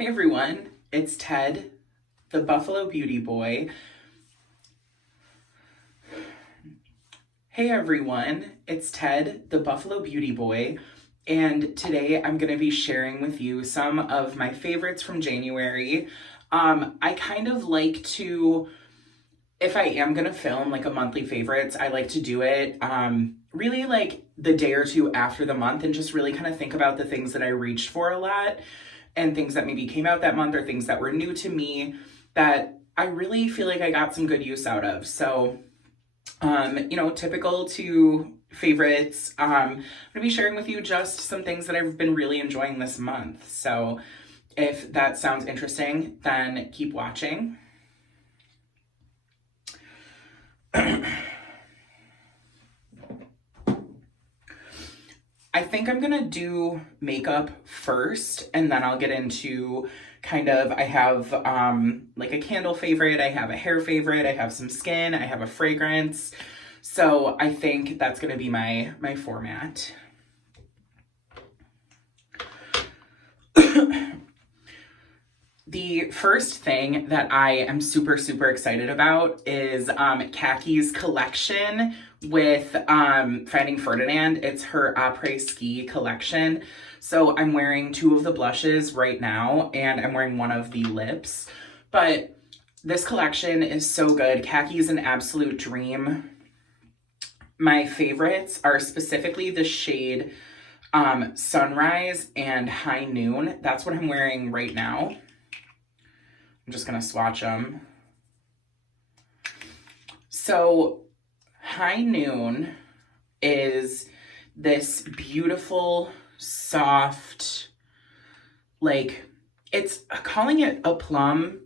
Hey everyone, it's Ted, the Buffalo Beauty Boy. Hey everyone, it's Ted, the Buffalo Beauty Boy, and today I'm going to be sharing with you some of my favorites from January. I kind of like to, if I am going to film like a monthly favorites, I like to do it really like the day or two after the month and just really kind of think about the things that I reached for a lot and things that maybe came out that month or things that were new to me that I really feel like I got some good use out of. So, typical to favorites, I'm going to be sharing with you just some things that I've been really enjoying this month. So if that sounds interesting, then keep watching. I think I'm gonna do makeup first and then I'll get into I have like a candle favorite, I have a hair favorite, I have some skin, I have a fragrance. So I think that's gonna be my format. The first thing that I am super excited about is Khaki's collection with Finding Ferdinand. It's her après-ski collection. So I'm wearing two of the blushes right now and I'm wearing one of the lips. But this collection is so good. Khaki is an absolute dream. My favorites are specifically the shade Sunrise and High Noon. That's what I'm wearing right now. I'm just gonna swatch them. So High Noon is this beautiful, soft, like, it's calling it a plum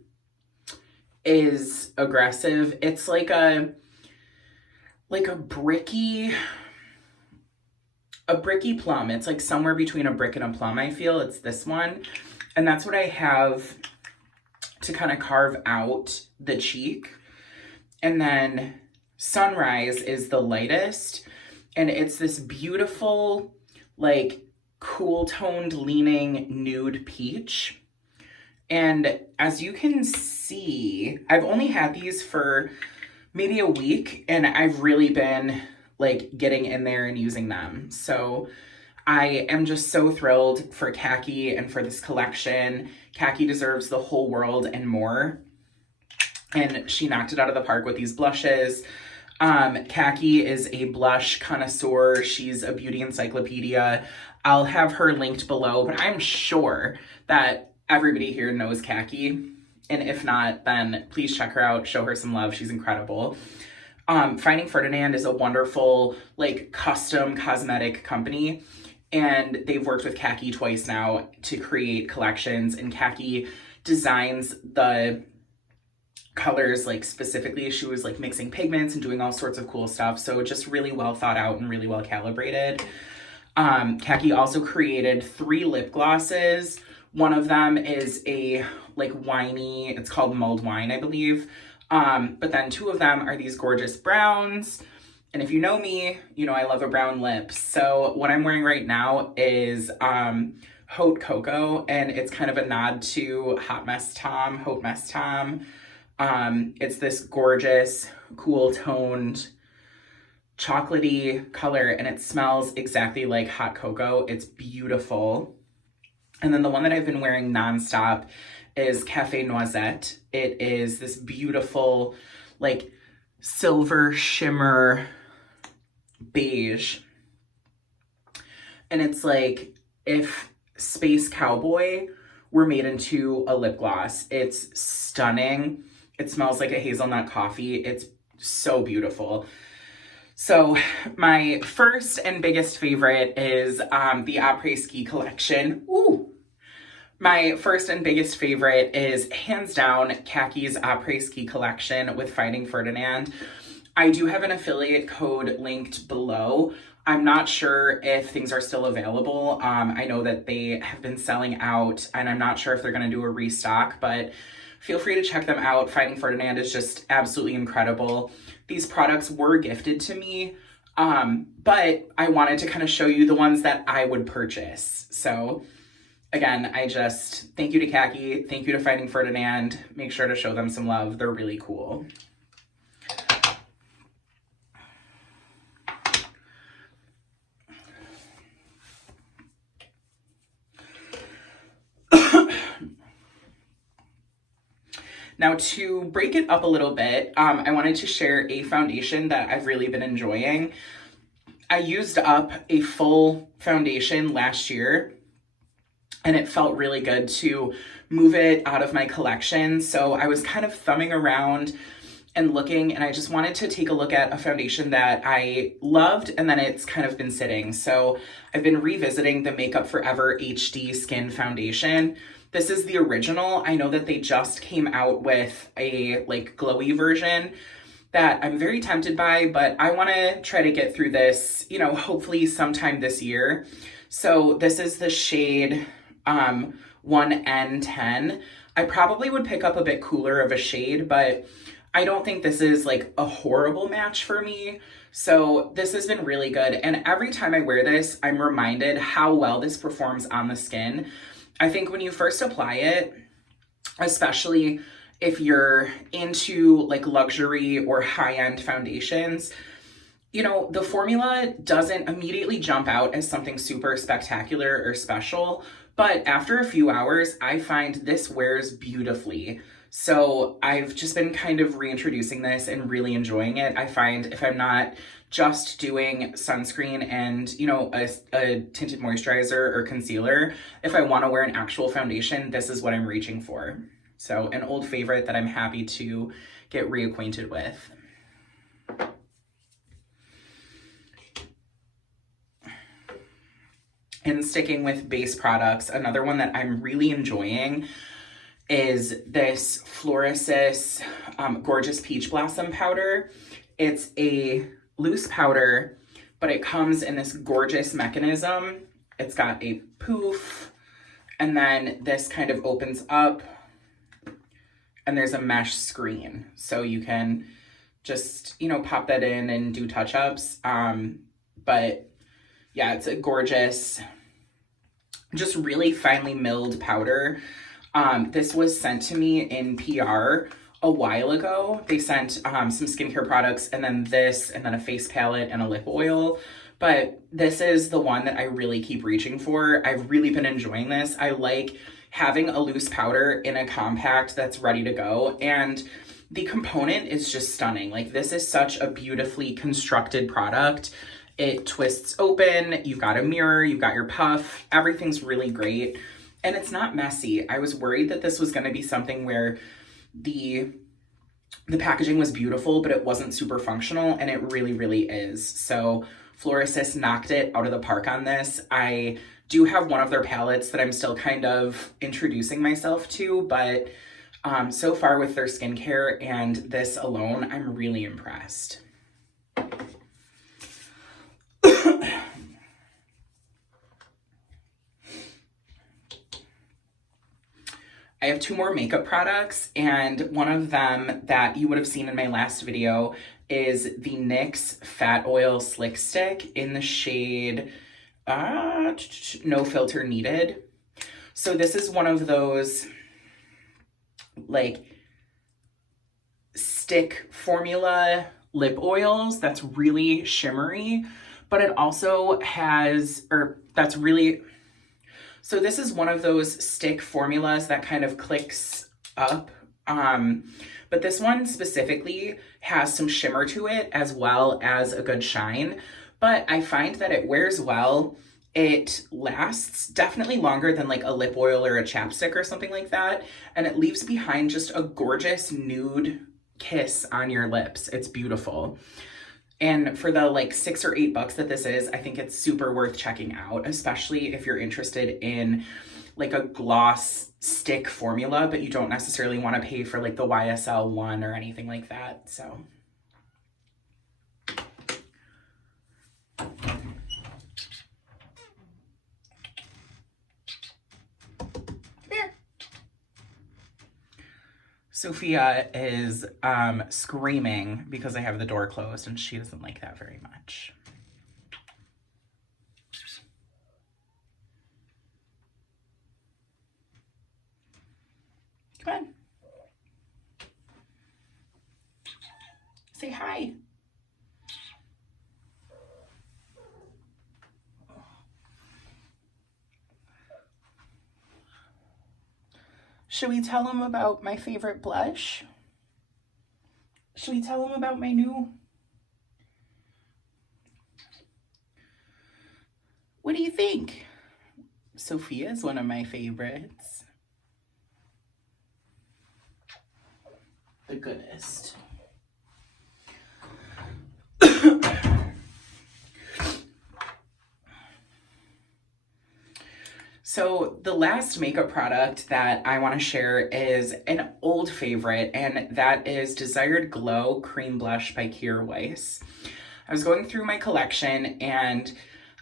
is aggressive. It's like a bricky plum. It's like somewhere between a brick and a plum, I feel. It's this one. And that's what I have to kind of carve out the cheek. And then Sunrise is the lightest, and it's this beautiful, like, cool toned leaning nude peach. And as you can see, I've only had these for maybe a week and I've really been like getting in there and using them. So I am just so thrilled for Khaki and for this collection. Khaki deserves the whole world and more. And she knocked it out of the park with these blushes. Khaki is a blush connoisseur. She's a beauty encyclopedia. I'll have her linked below, but I'm sure that everybody here knows Khaki. And if not, then please check her out. Show her some love. She's incredible. Finding Ferdinand is a wonderful, like, custom cosmetic company. And they've worked with Khaki twice now to create collections, and Khaki designs the colors like specifically. She was like mixing pigments and doing all sorts of cool stuff. So just really well thought out and really well calibrated. Khaki also created 3 lip glosses. One of them is a like winey, it's called mulled wine, I believe. But then 2 of them are these gorgeous browns. And if you know me, you know I love a brown lip. So what I'm wearing right now is Haute Cocoa, and it's kind of a nod to Haute Mess Tom. It's this gorgeous, cool toned, chocolatey color, and it smells exactly like hot cocoa. It's beautiful. And then the one that I've been wearing nonstop is Cafe Noisette. It is this beautiful, like, silver shimmer beige. And it's like if Space Cowboy were made into a lip gloss. It's stunning. It smells like a hazelnut coffee. It's so beautiful. So my first and biggest favorite is the après-ski collection. Ooh. My first and biggest favorite is hands down Khaki's après-ski collection with Finding Ferdinand. I do have an affiliate code linked below. I'm not sure if things are still available. I know that they have been selling out, and I'm not sure if they're going to do a restock, but feel free to check them out. Finding Ferdinand is just absolutely incredible. These products were gifted to me, but I wanted to kind of show you the ones that I would purchase. So again, I just, thank you to Khaki, thank you to Fighting Ferdinand. Make sure to show them some love. They're really cool. Now, to break it up a little bit, I wanted to share a foundation that I've really been enjoying. I used up a full foundation last year, and it felt really good to move it out of my collection. So I was kind of thumbing around and looking, and I just wanted to take a look at a foundation that I loved, and then it's kind of been sitting. So I've been revisiting the Makeup Forever HD Skin Foundation. This is the original. I know that they just came out with a like glowy version that I'm very tempted by, but I want to try to get through this, you know, hopefully sometime this year. So this is the shade 1N10. I probably would pick up a bit cooler of a shade, but I don't think this is like a horrible match for me. So this has been really good. And every time I wear this, I'm reminded how well this performs on the skin. I think when you first apply it, especially if you're into like luxury or high-end foundations, you know, the formula doesn't immediately jump out as something super spectacular or special, but after a few hours, I find this wears beautifully. So I've just been kind of reintroducing this and really enjoying it. I find if I'm not just doing sunscreen and, you know, a tinted moisturizer or concealer, if I want to wear an actual foundation, this is what I'm reaching for. So an old favorite that I'm happy to get reacquainted with. And sticking with base products, another one that I'm really enjoying is this Florasis Gorgeous Peach Blossom Powder. It's a loose powder, but it comes in this gorgeous mechanism. It's got a poof, and then this kind of opens up, and there's a mesh screen. So you can just, you know, pop that in and do touch-ups. But yeah, it's a gorgeous, just really finely milled powder. This was sent to me in PR a while ago. They sent some skincare products, and then this, and then a face palette and a lip oil. But this is the one that I really keep reaching for. I've really been enjoying this. I like having a loose powder in a compact that's ready to go. And the component is just stunning. Like, this is such a beautifully constructed product. It twists open, you've got a mirror, you've got your puff, everything's really great. And it's not messy. I was worried that this was gonna be something where the packaging was beautiful, but it wasn't super functional, and it really, really is. So Florasis knocked it out of the park on this. I do have one of their palettes that I'm still kind of introducing myself to, but so far with their skincare and this alone, I'm really impressed. I have two more makeup products, and one of them that you would have seen in my last video is the NYX Fat Oil Slick Stick in the shade No Filter Needed. So this is one of those like stick formula lip oils that's really shimmery, but it also has, so this is one of those stick formulas that kind of clicks up. But this one specifically has some shimmer to it as well as a good shine. But I find that it wears well. It lasts definitely longer than like a lip oil or a chapstick or something like that. And it leaves behind just a gorgeous nude kiss on your lips. It's beautiful. And for the like $6 or $8 that this is, I think it's super worth checking out, especially if you're interested in like a gloss stick formula, but you don't necessarily want to pay for like the YesStyle one or anything like that. So Sophia is screaming because I have the door closed, and she doesn't like that very much. Come on. Say hi. Should we tell him about my favorite blush? Should we tell him about my new... What do you think? Sophia is one of my favorites. The goodest. So the last makeup product that I want to share is an old favorite, and that is Desired Glow Cream Blush by Kira Weiss. I was going through my collection and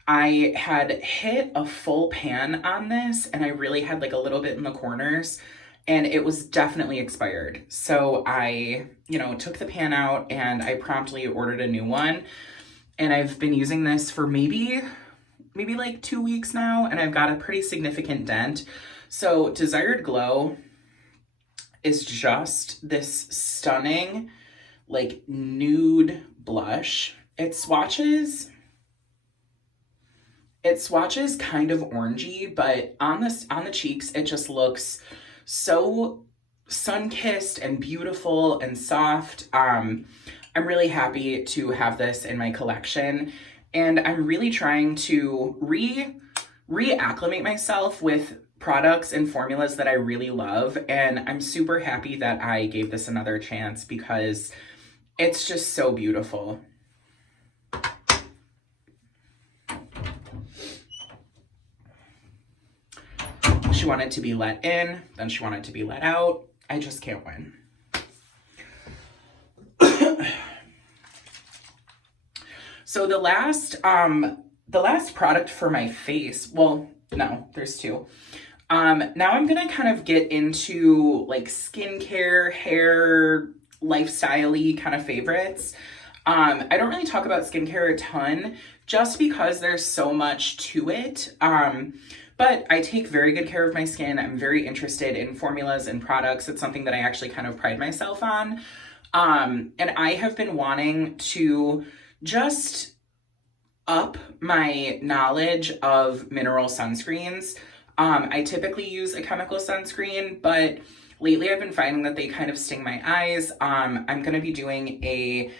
I had hit a full pan on this, and I really had like a little bit in the corners, and it was definitely expired. So I, took the pan out and I promptly ordered a new one. And I've been using this for maybe like 2 weeks now, and I've got a pretty significant dent. So Desired Glow is just this stunning, like, nude blush. It swatches kind of orangey, but on the cheeks, it just looks so sun-kissed and beautiful and soft. I'm really happy to have this in my collection, and I'm really trying to reacclimate myself with products and formulas that I really love, and I'm super happy that I gave this another chance because it's just so beautiful. She wanted to be let in, then she wanted to be let out. I just can't win. So the last product for my face, well, no, there's two. Now I'm gonna kind of get into like skincare, hair, lifestyle-y kind of favorites. I don't really talk about skincare a ton just because there's so much to it. But I take very good care of my skin. I'm very interested in formulas and products. It's something that I actually kind of pride myself on. And I have been wanting to just up my knowledge of mineral sunscreens. I typically use a chemical sunscreen, but lately I've been finding that they kind of sting my eyes. I'm going to be doing a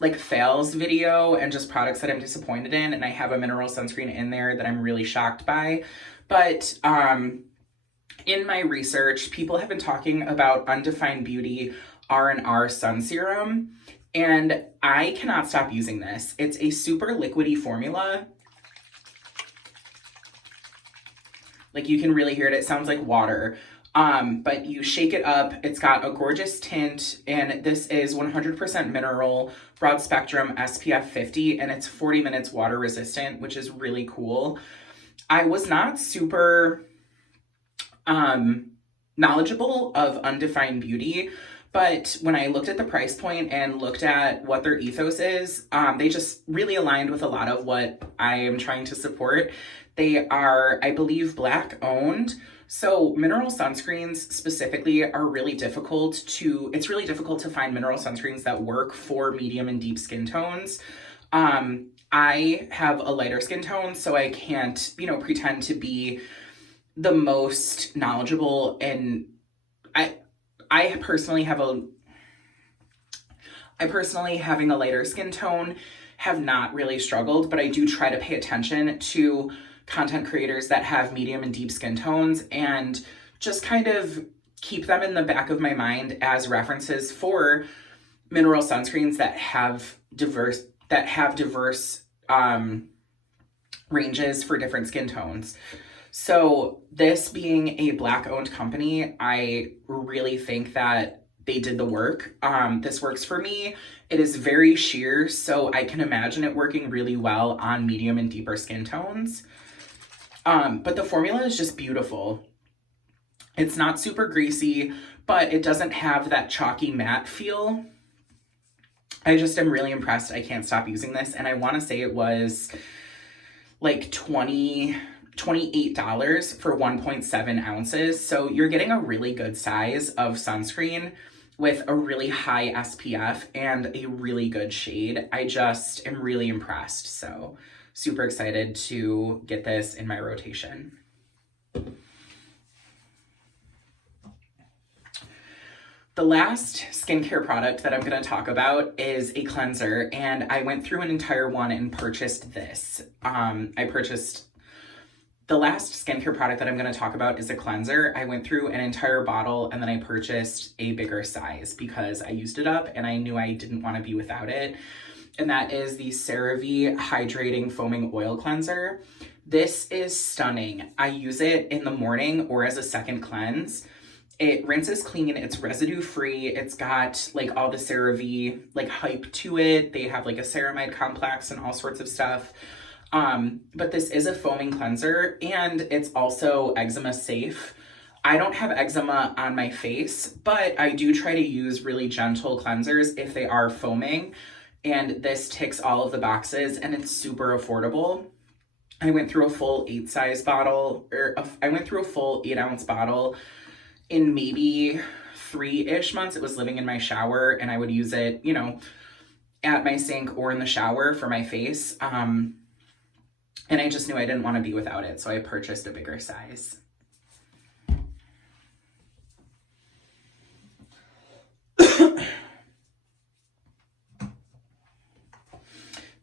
like fails video and just products that I'm disappointed in, and I have a mineral sunscreen in there that I'm really shocked by. But in my research, people have been talking about Undefined Beauty R&R Sun Serum, and I cannot stop using this. It's a super liquidy formula. Like, you can really hear it. It sounds like water. But you shake it up. It's got a gorgeous tint, and this is 100% mineral, broad spectrum, SPF 50, and it's 40 minutes water resistant, which is really cool. I was not super knowledgeable of Undefined Beauty, but when I looked at the price point and looked at what their ethos is, they just really aligned with a lot of what I am trying to support. They are, I believe, Black owned. So mineral sunscreens specifically are really difficult to, it's really difficult to find mineral sunscreens that work for medium and deep skin tones. I have a lighter skin tone, so I can't, pretend to be the most knowledgeable, and I personally having a lighter skin tone have not really struggled, but I do try to pay attention to content creators that have medium and deep skin tones and just kind of keep them in the back of my mind as references for mineral sunscreens that have diverse ranges for different skin tones. So this being a Black owned company, I really think that they did the work. This works for me. It is very sheer, so I can imagine it working really well on medium and deeper skin tones. But the formula is just beautiful. It's not super greasy, but it doesn't have that chalky matte feel. I just am really impressed. I can't stop using this, and I want to say it was like $20 $28 for 1.7 ounces. So you're getting a really good size of sunscreen with a really high SPF and a really good shade. I just am really impressed. So super excited to get this in my rotation. The last skincare product that I'm going to talk about is a cleanser, and I went through an entire one and purchased this. The last skincare product that I'm going to talk about is a cleanser. I went through an entire bottle and then I purchased a bigger size because I used it up and I knew I didn't want to be without it. And that is the CeraVe Hydrating Foaming Oil Cleanser. This is stunning. I use it in the morning or as a second cleanse. It rinses clean, it's residue free, it's got like all the CeraVe like hype to it. They have like a ceramide complex and all sorts of stuff. But this is a foaming cleanser and it's also eczema safe. I don't have eczema on my face, but I do try to use really gentle cleansers if they are foaming. And this ticks all of the boxes and it's super affordable. I went through a full 8-ounce bottle in maybe 3-ish months. It was living in my shower and I would use it, you know, at my sink or in the shower for my face. And I just knew I didn't want to be without it. So I purchased a bigger size.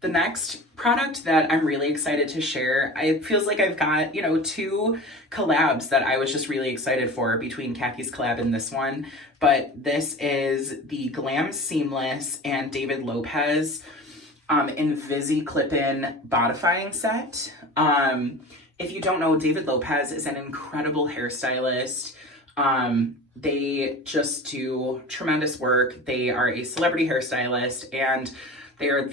The next product that I'm really excited to share, it feels like I've got, you know, 2 collabs that I was just really excited for between Khaki's collab and this one. But this is the Glam Seamless and David Lopez Invisi Clip-In Bodifying Set. If you don't know, David Lopez is an incredible hairstylist. They just do tremendous work. They are a celebrity hairstylist and they're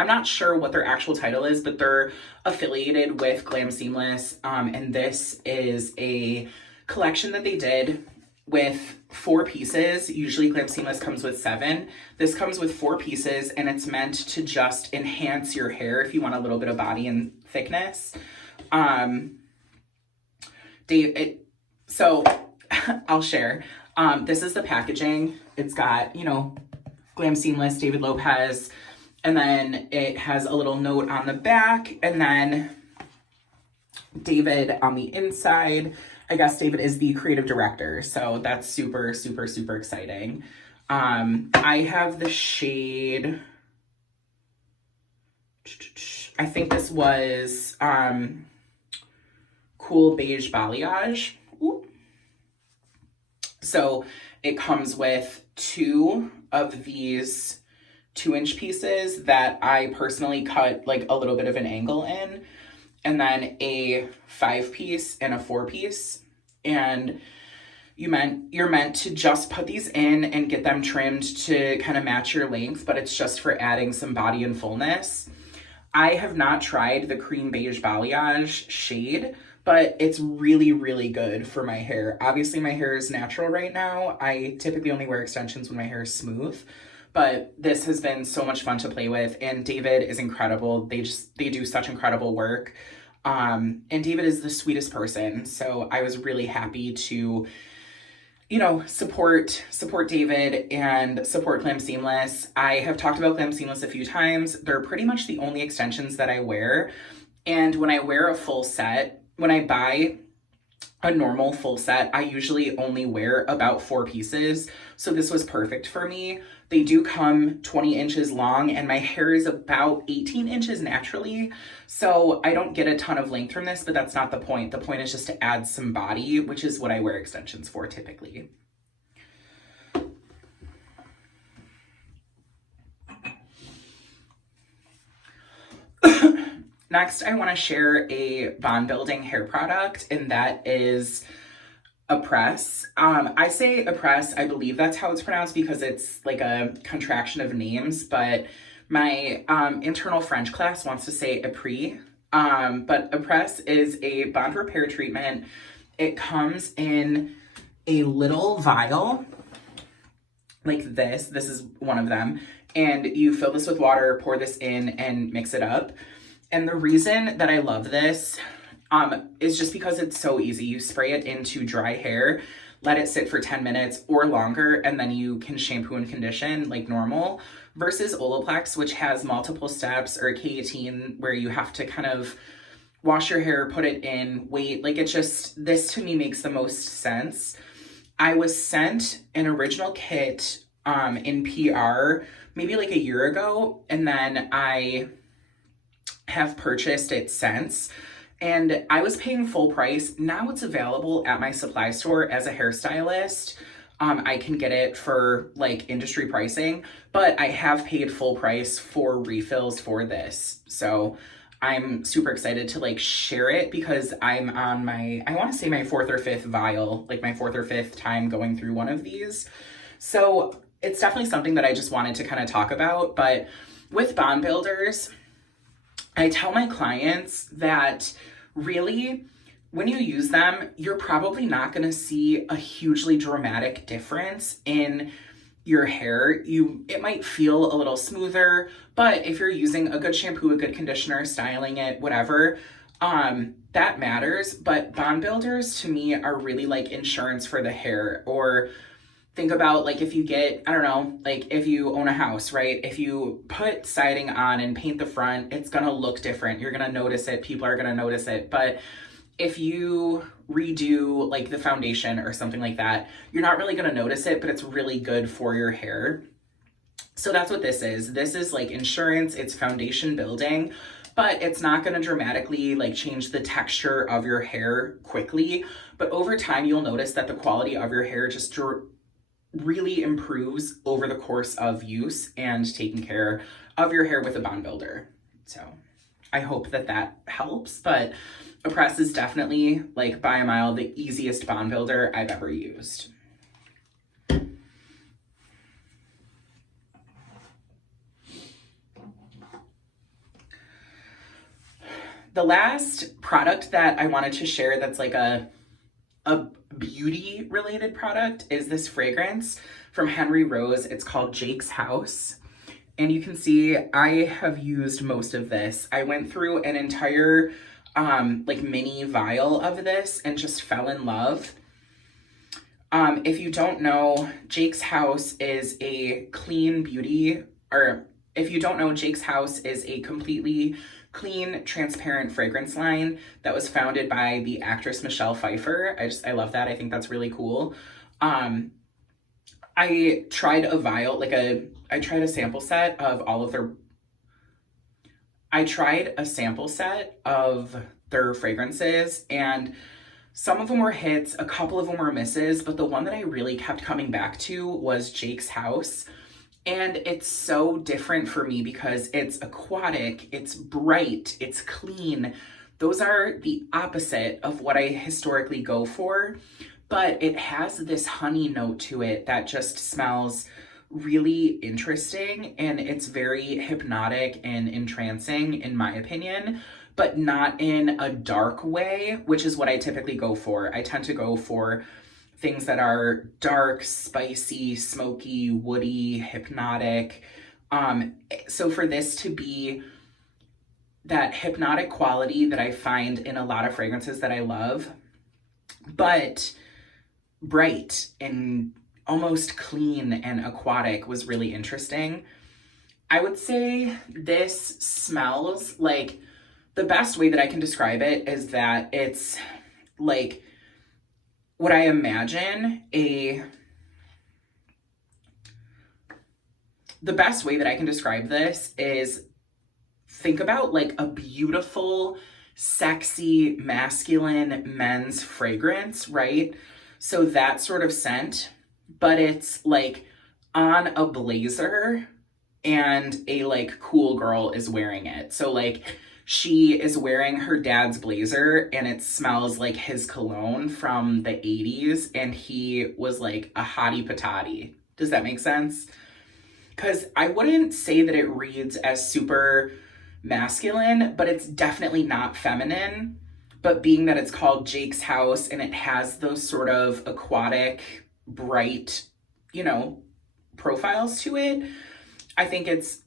I'm not sure what their actual title is, but they're affiliated with Glam Seamless. And this is a collection that they did with 4 pieces. Usually Glam Seamless comes with 7. This comes with 4 pieces and it's meant to just enhance your hair if you want a little bit of body and thickness. So I'll share. This is the packaging. It's got, you know, Glam Seamless, David Lopez, and then it has a little note on the back, and then David on the inside. I guess David is the creative director, so that's super, super, super exciting. I have the shade, I think this was Cool Beige Balayage. Ooh. So it comes with 2 of these 2-inch pieces that I personally cut like a little bit of an angle in, and then a 5-piece and a 4-piece. And you're meant to just put these in and get them trimmed to kind of match your length, but it's just for adding some body and fullness. I have not tried the Cream Beige Balayage shade, but it's really, really good for my hair. Obviously my hair is natural right now. I typically only wear extensions when my hair is smooth, but this has been so much fun to play with, and David is incredible. They do such incredible work. And David is the sweetest person. So I was really happy to, you know, support David and support Glam Seamless. I have talked about Glam Seamless a few times. They're pretty much the only extensions that I wear. And when I wear a full set, when I buy a normal full set, I usually only wear about 4 pieces. So this was perfect for me. They do come 20 inches long and my hair is about 18 inches naturally. So I don't get a ton of length from this, but that's not the point. The point is just to add some body, which is what I wear extensions for typically. Next, I want to share a bond building hair product, and that is a press. I say a press, I believe that's how it's pronounced because it's like a contraction of names, but my internal French class wants to say a pre. But a press is a bond repair treatment. It comes in a little vial like this. This is one of them. And you fill this with water, pour this in, and mix it up. And the reason that I love this is just because it's so easy. You spray it into dry hair, let it sit for 10 minutes or longer, and then you can shampoo and condition like normal, versus Olaplex, which has multiple steps, or K18, where you have to kind of wash your hair, put it in, wait. Like, it just, this to me makes the most sense. I was sent an original kit in PR maybe like a year ago, and then I have purchased it since, and I was paying full price. Now it's available at my supply store as a hairstylist. I can get it for like industry pricing, but I have paid full price for refills for this. So I'm super excited to like share it, because I'm on my, I want to say my 4th or 5th vial, like my 4th or 5th time going through one of these. So it's definitely something that I just wanted to kind of talk about. But with bond builders, I tell my clients that really, when you use them, you're probably not going to see a hugely dramatic difference in your hair. It might feel a little smoother, but if you're using a good shampoo, a good conditioner, styling it, whatever, that matters. But bond builders to me are really like insurance for the hair. Or think about like if you get, I don't know, like if you own a house, right? If you put siding on and paint the front, it's gonna look different. You're gonna notice it. People are gonna notice it. But if you redo like the foundation or something like that, you're not really gonna notice it, but it's really good for your hair. So that's what this is. This is like insurance, it's foundation building, but it's not gonna dramatically like change the texture of your hair quickly. But over time, you'll notice that the quality of your hair just really improves over the course of use and taking care of your hair with a bond builder. So I hope that that helps, but Press is definitely like by a mile the easiest bond builder I've ever used. The last product that I wanted to share that's like a beauty related product is this fragrance from Henry Rose. It's called Jake's House. And you can see I have used most of this. I went through an entire like mini vial of this and just fell in love. If you don't know, Jake's House is a clean beauty, or if you don't know, Jake's House is a completely clean, transparent fragrance line that was founded by the actress Michelle Pfeiffer. I love that. I think that's really cool. I tried a vial, I tried a sample set of all of their, I tried a sample set of their fragrances, and some of them were hits, a couple of them were misses, but the one that I really kept coming back to was Jake's House. And it's so different for me because it's aquatic, it's bright, it's clean. Those are the opposite of what I historically go for, but it has this honey note to it that just smells really interesting, and it's very hypnotic and entrancing in my opinion, but not in a dark way, which is what I typically go for. I tend to go for things that are dark, spicy, smoky, woody, hypnotic. So for this to be that hypnotic quality that I find in a lot of fragrances that I love, but bright and almost clean and aquatic, was really interesting. I would say this smells like, the best way that I can describe it is that it's like what I imagine the best way that I can describe this is, think about like a beautiful, sexy, masculine men's fragrance, right? So that sort of scent, but it's like on a blazer and a like cool girl is wearing it. So like she is wearing her dad's blazer and it smells like his cologne from the 80s, and he was like a hottie patati. Does that make sense? Because I wouldn't say that it reads as super masculine, but it's definitely not feminine. But being that it's called Jake's House and it has those sort of aquatic, bright, you know, profiles to it, I think it's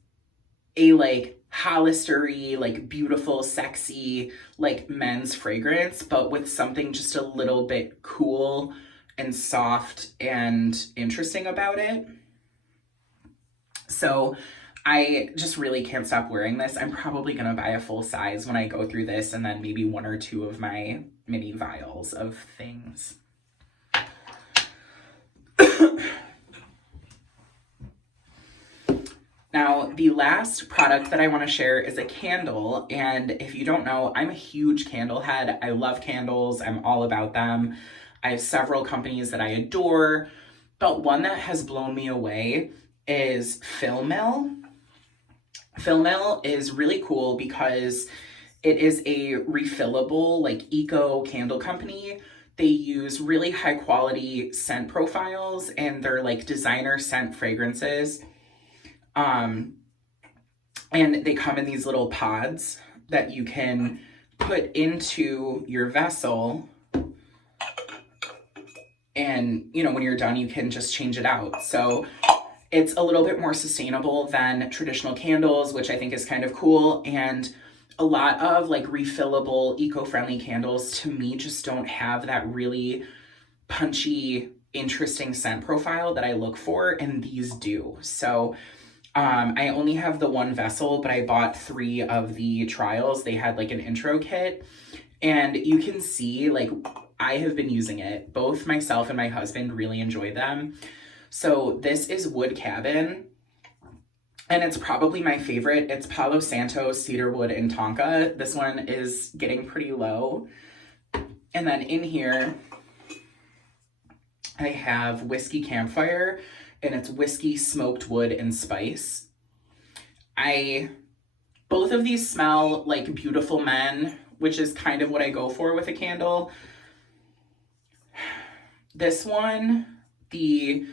a like Hollistery, like beautiful, sexy, like men's fragrance, but with something just a little bit cool and soft and interesting about it. So I just really can't stop wearing this. I'm probably gonna buy a full size when I go through this, and then maybe 1 or 2 of my mini vials of things. Now, the last product that I want to share is a candle, and if you don't know, I'm a huge candle head. I love candles. I'm all about them. I have several companies that I adore, but one that has blown me away is Philmill. Philmill is really cool because it is a refillable, like, eco candle company. They use really high quality scent profiles, and they're like designer scent fragrances. And they come in these little pods that you can put into your vessel. And, you know, when you're done, you can just change it out. So it's a little bit more sustainable than traditional candles, which I think is kind of cool. And a lot of like refillable, eco-friendly candles to me just don't have that really punchy, interesting scent profile that I look for, and these do. So I only have the 1 vessel, but I bought 3 of the trials. They had like an intro kit, and you can see, like, I have been using it. Both myself and my husband really enjoy them. So this is Wood Cabin, and it's probably my favorite. It's Palo Santo, Cedarwood, and Tonka. This one is getting pretty low. And then in here, I have Whiskey Campfire, and it's whiskey, smoked wood, and spice. Both of these smell like beautiful men, which is kind of what I go for with a candle. This one, the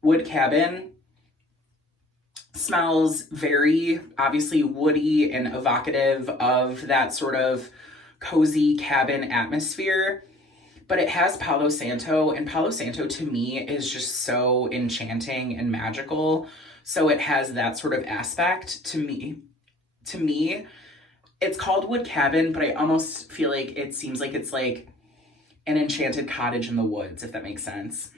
Wood Cabin, smells very obviously woody and evocative of that sort of cozy cabin atmosphere. But it has Palo Santo, and Palo Santo to me is just so enchanting and magical. So it has that sort of aspect to me. To me, it's called Wood Cabin, but I almost feel like it seems like it's like an enchanted cottage in the woods, if that makes sense.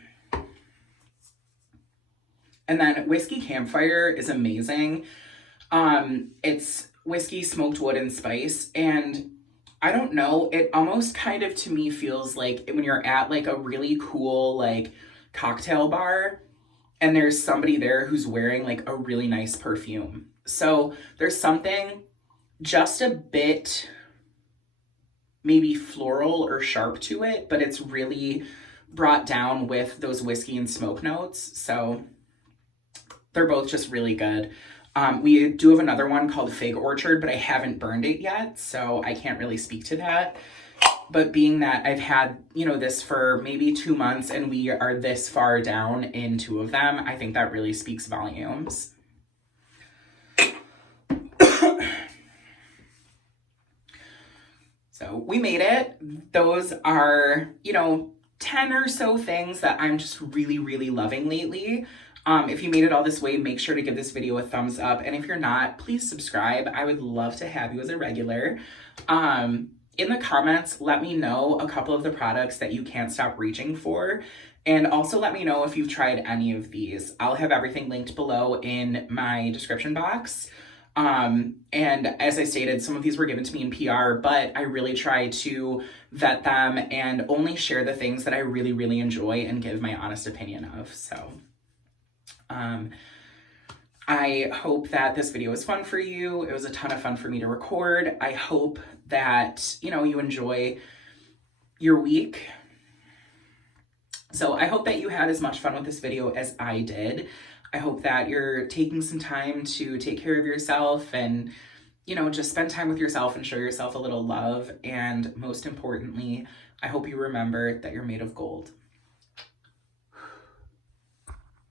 And then Whiskey Campfire is amazing. It's whiskey, smoked wood, and spice, and I don't know, it almost kind of to me feels like when you're at like a really cool like cocktail bar and there's somebody there who's wearing like a really nice perfume. So there's something just a bit maybe floral or sharp to it, but it's really brought down with those whiskey and smoke notes. So they're both just really good. We do have another one called Fig Orchard, but I haven't burned it yet, so I can't really speak to that. But being that I've had, you know, this for maybe 2 months and we are this far down in 2 of them, I think that really speaks volumes. So we made it. Those are, you know, 10 or so things that I'm just really, really loving lately. If you made it all this way, make sure to give this video a thumbs up. And if you're not, please subscribe. I would love to have you as a regular. In the comments, let me know a couple of the products that you can't stop reaching for. And also let me know if you've tried any of these. I'll have everything linked below in my description box. And as I stated, some of these were given to me in PR, but I really try to vet them and only share the things that I really, really enjoy and give my honest opinion of. So I hope that this video was fun for you. It was a ton of fun for me to record. I hope that, you know, you enjoy your week. So I hope that you had as much fun with this video as I did. I hope that you're taking some time to take care of yourself and, you know, just spend time with yourself and show yourself a little love. And most importantly, I hope you remember that you're made of gold.